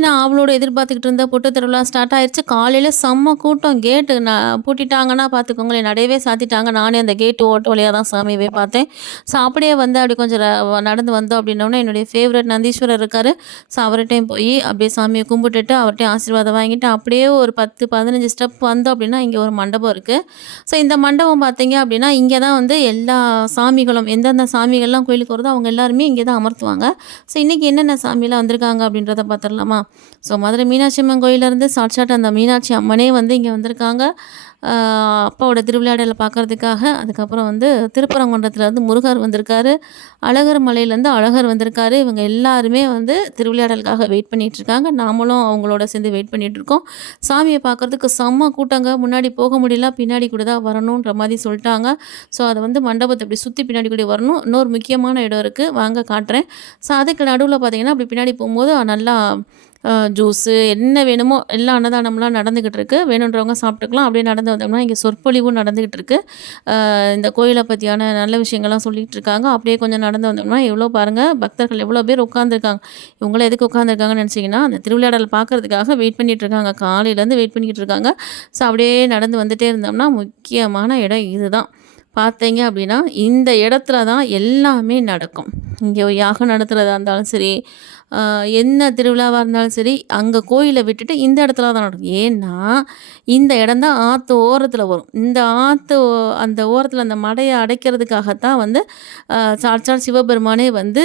நான் அவளோட எதிர்பார்த்துக்கிட்டு இருந்த பொட்டு திருவிழா ஸ்டார்ட் ஆயிருச்சு. காலையில செம்ம கூட்டம். கேட்டு பூட்டிட்டாங்கன்னா பார்த்துக்கோங்களேன். நடையவே சாத்திட்டாங்க. நானே அந்த கேட் ஓட்ட வழியா தான் சாமியவே பார்த்தேன். ஸோ அப்படியே வந்து அப்படி கொஞ்சம் நடந்து வந்தோம் அப்படின்னோனே, என்னுடைய ஃபேவரட் நந்தீஸ்வரர் இருக்காரு. ஸோ அவர்ட்டயும் போய் அப்படியே சாமிய கும்பிட்டுட்டு, அவர்ட்டயும் ஆசீர்வாதம் வாங்கிட்டு, அப்படியே ஒரு 10, 15 ஸ்டெப் வந்தோம் அப்படின்னா, இங்க ஒரு மண்டபம் இருக்கு. ஸோ இந்த மண்டபம் பார்த்தீங்க அப்படின்னா, இங்க தான் வந்து எல்லா சாமிகளும் எந்தெந்த சாமிகள்லாம் கோயிலுக்கு வருதோ, அவங்க எல்லாருமே இங்க தான் அமர்த்துவாங்க. ஸோ இன்னைக்கு என்னென்ன சாமிலாம் வந்திருக்காங்க அப்படின்றத பார்த்துடலாமா? ஸோ மதுரை மீனாட்சி அம்மன் கோயிலேருந்து சாட்சாத் அந்த மீனாட்சி அம்மனே வந்து இங்கே வந்திருக்காங்க. அப்பாவோட திருவிளையாடலை பார்க்கறதுக்காக. அதுக்கப்புறம் வந்து திருப்பரங்குன்றத்துலேருந்து முருகர் வந்திருக்காரு. அழகர் மலையிலேருந்து அழகர் வந்திருக்காரு. இவங்க எல்லாருமே வந்து திருவிளையாடலுக்காக வெயிட் பண்ணிகிட்ருக்காங்க. நாமளும் அவங்களோட சேர்ந்து வெயிட் பண்ணிகிட்ருக்கோம். சாமியை பார்க்குறதுக்கு செம்ம கூட்டங்க. முன்னாடி போக முடியல, பின்னாடி கூட தான் வரணுன்ற மாதிரி சொல்லிட்டாங்க. ஸோ அதை வந்து மண்டபத்தை இப்படி சுற்றி பின்னாடி கூட வரணும். இன்னொரு முக்கியமான இடம் இருக்குது, வாங்க காட்டுறேன். ஸோ அதுக்கு நடுவில் பார்த்தீங்கன்னா அப்படி பின்னாடி போகும்போது நல்லா ஜூஸு என்ன வேணுமோ எல்லா அன்னதானம்லாம் நடந்துக்கிட்டு இருக்கு. வேணுன்றவங்க சாப்பிட்டுக்கலாம். அப்படியே நடந்து வந்தோம்னா இங்கே சொற்பொழிவும் நடந்துக்கிட்டு இருக்கு. இந்த கோயிலை பற்றியான நல்ல விஷயங்கள்லாம் சொல்லிகிட்டு இருக்காங்க. அப்படியே கொஞ்சம் நடந்து வந்தோம்னா எவ்வளோ பாருங்கள், பக்தர்கள் எவ்வளோ பேர் உட்காந்துருக்காங்க. இவங்களாம் எதுக்கு உட்காந்துருக்காங்கன்னு நினச்சிங்கன்னா, அந்த திருவிளையாடல் பார்க்குறதுக்காக வெயிட் பண்ணிகிட்டு இருக்காங்க. காலையிலேருந்து வெயிட் பண்ணிக்கிட்டு இருக்காங்க. ஸோ அப்படியே நடந்து வந்துகிட்டே இருந்தோம்னா முக்கியமான இடம் இதுதான். பார்த்தீங்க அப்படின்னா இந்த இடத்துல தான் எல்லாமே நடக்கும். இங்கே யாகம் நடத்துகிறதா இருந்தாலும் சரி, என்ன திருவிழாவாக இருந்தாலும் சரி, அங்கே கோயிலை விட்டுட்டு இந்த இடத்துல தான் நடக்கும். ஏன்னா இந்த இடம் தான் ஆற்று ஓரத்தில் வரும். இந்த ஆற்று அந்த ஓரத்தில் அந்த மடையை அடைக்கிறதுக்காகத்தான் வந்து சாட்சாத் சிவபெருமானே வந்து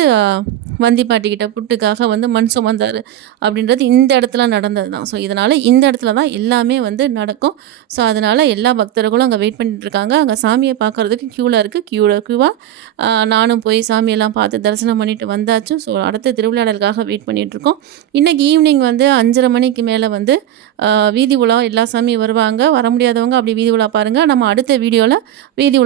வந்திப்பாட்டிக்கிட்ட புட்டுக்காக வந்து மண் சுமந்தார் அப்படின்றது இந்த இடத்துல நடந்தது தான். ஸோ இதனால் இந்த இடத்துல தான் எல்லாமே வந்து நடக்கும். ஸோ அதனால் எல்லா பக்தர்களும் அங்கே வெயிட் பண்ணிட்டுருக்காங்க. அங்கே சாமியை பார்க்குறதுக்கு க்யூவில் இருக்குது. க்யூவாக நானும் போய் சாமியெல்லாம் பார்த்து தரிசனம் பண்ணிட்டு வந்தாச்சு. ஸோ அடுத்த திருவிளையாடலுக்காக வெயிட் பண்ணிகிட்ருக்கோம். இன்றைக்கி ஈவினிங் வந்து 5:30 மணிக்கு மேலே வந்து வீதி உலா எல்லா சாமியும் வருவாங்க. வர முடியாதவங்க அப்படி வீதி உலா பாருங்கள். நம்ம அடுத்த வீடியோவில் வீதி உலா